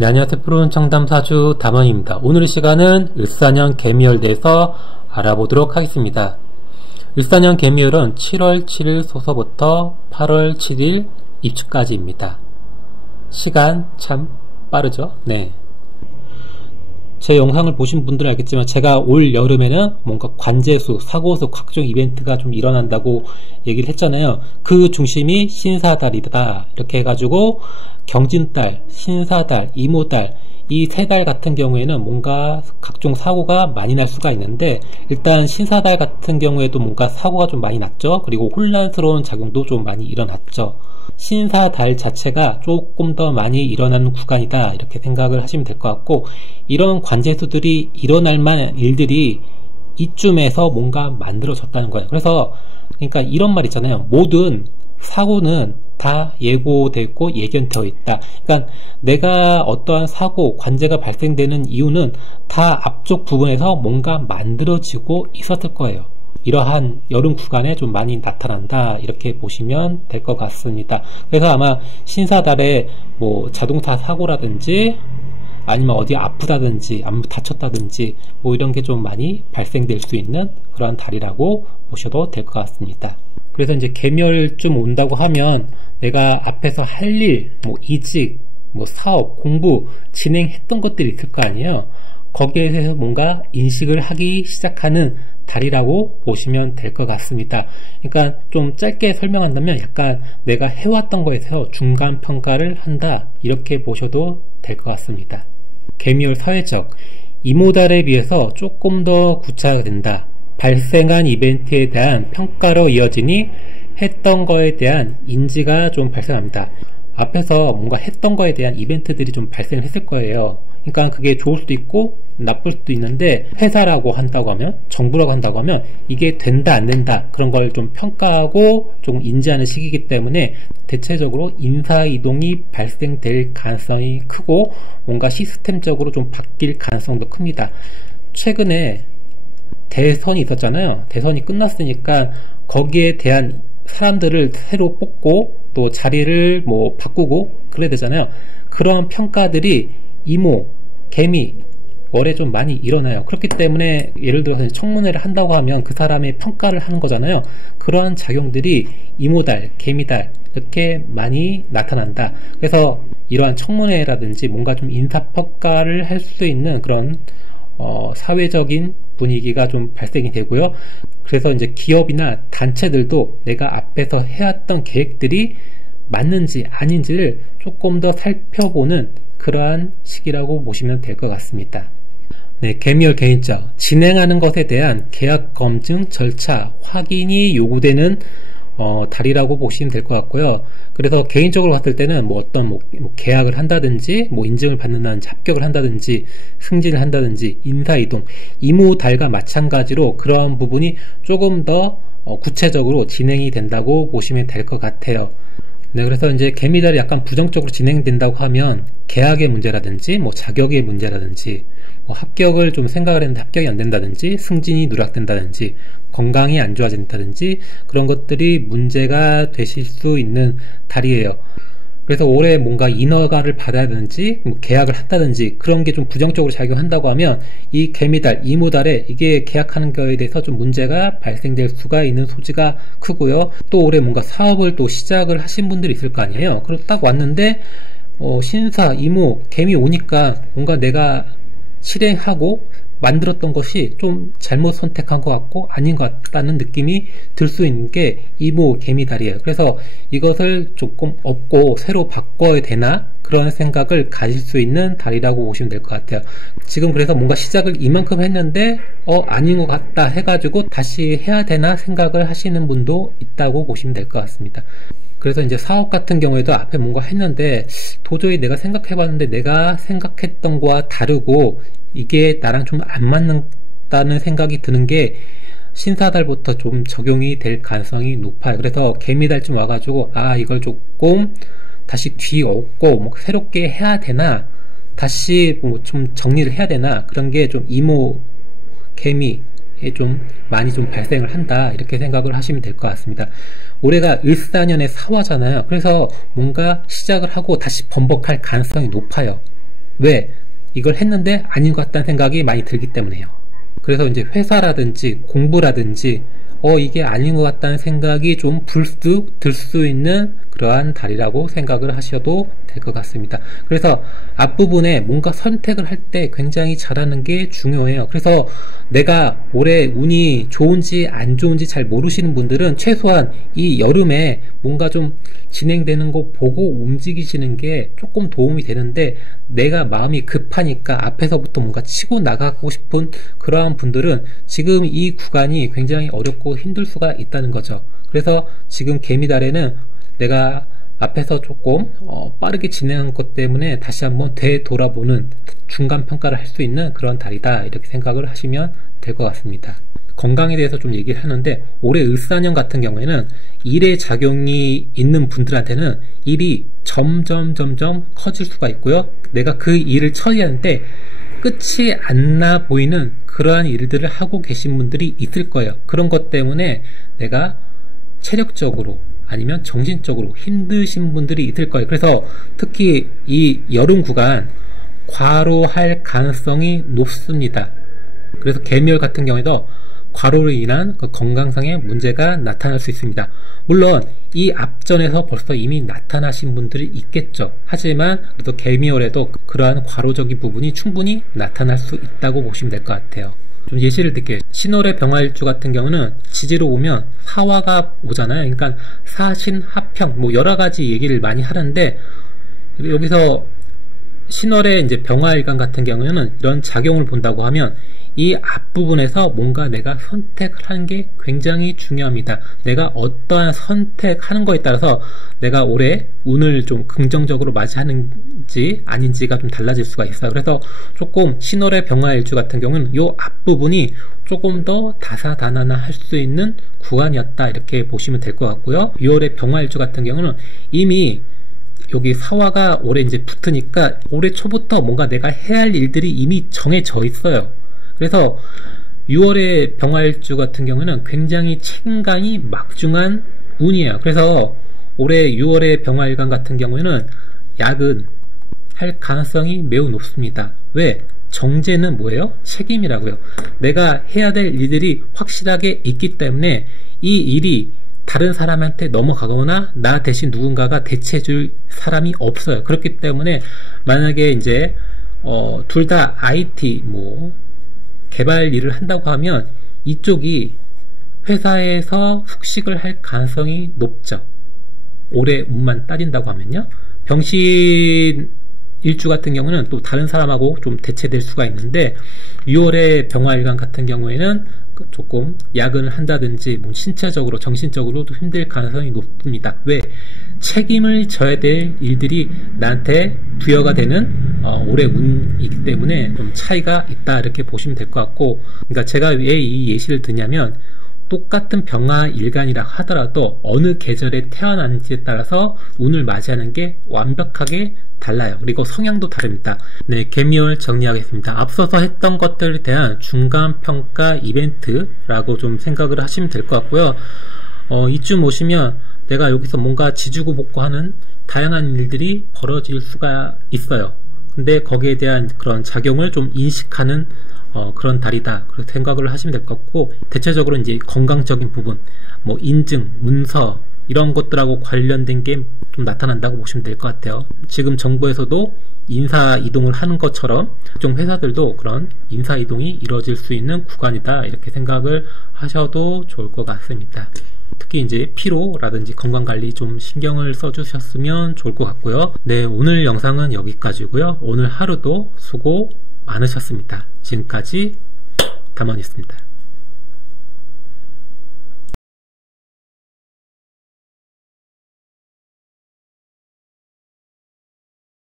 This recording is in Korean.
네, 안녕하세요. 푸른 청담사주 담원입니다. 오늘 이 시간은 을사년 개미열에 대해서 알아보도록 하겠습니다. 을사년 개미열은 7월 7일 소서부터 8월 7일 입추까지입니다. 시간 참 빠르죠? 네. 제 영상을 보신 분들은 알겠지만 제가 올 여름에는 뭔가 관제수, 사고수, 각종 이벤트가 좀 일어난다고 얘기를 했잖아요. 그 중심이 신사달이다 이렇게 해가지고 경진달, 신사달, 이모달 이 세 달 같은 경우에는 뭔가 각종 사고가 많이 날 수가 있는데, 일단 신사달 같은 경우에도 뭔가 사고가 좀 많이 났죠. 그리고 혼란스러운 작용도 좀 많이 일어났죠. 신사달 자체가 조금 더 많이 일어나는 구간이다 이렇게 생각을 하시면 될 것 같고, 이런 관제수들이 일어날 만한 일들이 이쯤에서 뭔가 만들어졌다는 거예요. 그래서 그러니까 이런 말 있잖아요. 모든 사고는 다 예고되어 있고 예견되어 있다. 그러니까 내가 어떠한 사고, 관제가 발생되는 이유는 다 앞쪽 부분에서 뭔가 만들어지고 있었을 거예요. 이러한 여름 구간에 좀 많이 나타난다 이렇게 보시면 될 것 같습니다. 그래서 아마 신사달에 뭐 자동차 사고라든지 아니면 어디 아프다든지 다쳤다든지 뭐 이런 게 좀 많이 발생될 수 있는 그러한 달이라고 보셔도 될 것 같습니다. 그래서 이제 개멸쯤 온다고 하면 내가 앞에서 할 일, 뭐 이직, 뭐 사업, 공부 진행했던 것들이 있을 거 아니에요. 거기에 대해서 뭔가 인식을 하기 시작하는 달이라고 보시면 될 것 같습니다. 그러니까 좀 짧게 설명한다면 약간 내가 해왔던 거에 대해서 중간 평가를 한다 이렇게 보셔도 될 것 같습니다. 개미열 사회적, 이모달에 비해서 조금 더 구체화된다. 발생한 이벤트에 대한 평가로 이어지니 했던 거에 대한 인지가 좀 발생합니다. 앞에서 뭔가 했던 거에 대한 이벤트들이 좀 발생했을 거예요. 그러니까 그게 좋을 수도 있고 나쁠 수도 있는데, 회사라고 한다고 하면, 정부라고 한다고 하면 이게 된다 안 된다 그런 걸 좀 평가하고 좀 인지하는 시기이기 때문에 대체적으로 인사이동이 발생될 가능성이 크고 뭔가 시스템적으로 좀 바뀔 가능성도 큽니다. 최근에 대선이 있었잖아요. 대선이 끝났으니까 거기에 대한 사람들을 새로 뽑고 또 자리를 뭐 바꾸고 그래야 되잖아요. 그런 평가들이 이모, 개미 월에 좀 많이 일어나요. 그렇기 때문에 예를 들어서 청문회를 한다고 하면 그 사람의 평가를 하는 거잖아요. 그러한 작용들이 이모달, 개미달 이렇게 많이 나타난다. 그래서 이러한 청문회라든지 뭔가 좀 인사평가를 할 수 있는 그런 사회적인 분위기가 좀 발생이 되고요. 그래서 이제 기업이나 단체들도 내가 앞에서 해왔던 계획들이 맞는지 아닌지를 조금 더 살펴보는 그러한 시기라고 보시면 될 것 같습니다. 네, 개미열 개인적, 진행하는 것에 대한 계약 검증 절차 확인이 요구되는 달이라고 보시면 될 것 같고요. 그래서 개인적으로 봤을 때는 뭐 어떤 뭐 계약을 한다든지 뭐 인증을 받는다든지 합격을 한다든지 승진을 한다든지 인사이동, 이모달과 마찬가지로 그러한 부분이 조금 더 구체적으로 진행이 된다고 보시면 될 것 같아요. 네, 그래서 이제 개미달이 약간 부정적으로 진행된다고 하면 계약의 문제라든지 뭐 자격의 문제라든지 뭐 합격을 좀 생각을 했는데 합격이 안 된다든지 승진이 누락된다든지 건강이 안 좋아진다든지 그런 것들이 문제가 되실 수 있는 달이에요. 그래서 올해 뭔가 인허가를 받아야 되는지 뭐 계약을 한다든지 그런 게 좀 부정적으로 작용한다고 하면 이 개미달, 이모달에 이게 계약하는 거에 대해서 좀 문제가 발생될 수가 있는 소지가 크고요. 또 올해 뭔가 사업을 또 시작을 하신 분들이 있을 거 아니에요. 그리고 딱 왔는데 신사, 이모, 개미 오니까 뭔가 내가 실행하고 만들었던 것이 좀 잘못 선택한 것 같고 아닌 것 같다는 느낌이 들 수 있는 게 이모 개미달이에요. 그래서 이것을 조금 없고 새로 바꿔야 되나 그런 생각을 가질 수 있는 달이라고 보시면 될 것 같아요. 지금 그래서 뭔가 시작을 이만큼 했는데 아닌 것 같다 해가지고 다시 해야 되나 생각을 하시는 분도 있다고 보시면 될 것 같습니다. 그래서 이제 사업 같은 경우에도 앞에 뭔가 했는데 도저히 내가 생각해봤는데 내가 생각했던 거와 다르고 이게 나랑 좀 안 맞는다는 생각이 드는 게 신사달부터 좀 적용이 될 가능성이 높아요. 그래서 개미달쯤 와가지고 이걸 조금 다시 뒤엎고 뭐 새롭게 해야 되나 다시 뭐 좀 정리를 해야 되나 그런 게 좀 이모 개미에 좀 많이 좀 발생을 한다 이렇게 생각을 하시면 될 것 같습니다. 올해가 을사년의 사화잖아요. 그래서 뭔가 시작을 하고 다시 번복할 가능성이 높아요. 왜? 이걸 했는데 아닌 것 같다는 생각이 많이 들기 때문에요. 그래서 이제 회사라든지 공부라든지 이게 아닌 것 같다는 생각이 좀 들 수 있는 그러한 달이라고 생각을 하셔도 될 것 같습니다. 그래서 앞부분에 뭔가 선택을 할 때 굉장히 잘하는 게 중요해요. 그래서 내가 올해 운이 좋은지 안 좋은지 잘 모르시는 분들은 최소한 이 여름에 뭔가 좀 진행되는 거 보고 움직이시는 게 조금 도움이 되는데, 내가 마음이 급하니까 앞에서부터 뭔가 치고 나가고 싶은 그러한 분들은 지금 이 구간이 굉장히 어렵고 힘들 수가 있다는 거죠. 그래서 지금 개미달에는 내가 앞에서 조금 빠르게 진행한 것 때문에 다시 한번 되돌아보는 중간 평가를 할 수 있는 그런 달이다, 이렇게 생각을 하시면 될 것 같습니다. 건강에 대해서 좀 얘기를 하는데, 올해 을사년 같은 경우에는 일의 작용이 있는 분들한테는 일이 점점 커질 수가 있고요. 내가 그 일을 처리하는데 끝이 안 나 보이는 그러한 일들을 하고 계신 분들이 있을 거예요. 그런 것 때문에 내가 체력적으로 아니면 정신적으로 힘드신 분들이 있을 거예요. 그래서 특히 이 여름 구간 과로할 가능성이 높습니다. 그래서 개미월 같은 경우에도 과로로 인한 그 건강상의 문제가 나타날 수 있습니다. 물론 이 앞전에서 벌써 이미 나타나신 분들이 있겠죠. 하지만 그래도 개미월에도 그러한 과로적인 부분이 충분히 나타날 수 있다고 보시면 될 것 같아요. 좀 예시를 들게요. 신월의 병화일주 같은 경우는 지지로 오면 사화가 오잖아요. 그러니까 사신합평 뭐 여러가지 얘기를 많이 하는데, 여기서 신월의 이제 병화일간 같은 경우에는 이런 작용을 본다고 하면 이 앞부분에서 뭔가 내가 선택을 하는 게 굉장히 중요합니다. 내가 어떠한 선택하는 거에 따라서 내가 올해 운을 좀 긍정적으로 맞이하는지 아닌지가 좀 달라질 수가 있어요. 그래서 조금 신월의 병화일주 같은 경우는 이 앞부분이 조금 더 다사다난할 수 있는 구간이었다, 이렇게 보시면 될 것 같고요. 6월의 병화일주 같은 경우는 이미 여기 사화가 올해 이제 붙으니까 올해 초부터 뭔가 내가 해야 할 일들이 이미 정해져 있어요. 그래서 6월의 병화일주 같은 경우는 굉장히 책임감이 막중한 운이에요. 그래서 올해 6월의 병화일간 같은 경우에는 야근할 가능성이 매우 높습니다. 왜? 정제는 뭐예요? 책임이라고요. 내가 해야 될 일들이 확실하게 있기 때문에 이 일이 다른 사람한테 넘어가거나 나 대신 누군가가 대체해줄 사람이 없어요. 그렇기 때문에 만약에 이제 둘 다 IT 뭐 개발 일을 한다고 하면 이쪽이 회사에서 숙식을 할 가능성이 높죠. 올해 운만 따진다고 하면요. 병신 일주 같은 경우는 또 다른 사람하고 좀 대체될 수가 있는데, 6월의 병화일간 같은 경우에는 조금 야근을 한다든지 뭐 신체적으로 정신적으로도 힘들 가능성이 높습니다. 왜? 책임을 져야 될 일들이 나한테 부여가 되는 올해 운이기 때문에 좀 차이가 있다, 이렇게 보시면 될 것 같고, 그러니까 제가 왜 이 예시를 드냐면, 똑같은 병화일간이라 하더라도 어느 계절에 태어났는지에 따라서 운을 맞이하는 게 완벽하게 달라요. 그리고 성향도 다릅니다. 네, 개미월 정리하겠습니다. 앞서서 했던 것들에 대한 중간평가 이벤트라고 좀 생각을 하시면 될 것 같고요. 이쯤 오시면 내가 여기서 뭔가 지주고 볶고하는 다양한 일들이 벌어질 수가 있어요. 근데 거기에 대한 그런 작용을 좀 인식하는 그런 달이다, 그렇게 생각을 하시면 될 것 같고, 대체적으로 이제 건강적인 부분, 뭐 인증, 문서 이런 것들하고 관련된 게 좀 나타난다고 보시면 될 것 같아요. 지금 정부에서도 인사 이동을 하는 것처럼 좀 회사들도 그런 인사 이동이 이루어질 수 있는 구간이다, 이렇게 생각을 하셔도 좋을 것 같습니다. 특히 이제 피로라든지 건강관리 좀 신경을 써주셨으면 좋을 것 같고요. 네, 오늘 영상은 여기까지고요. 오늘 하루도 수고 많으셨습니다. 지금까지 담원이었습니다.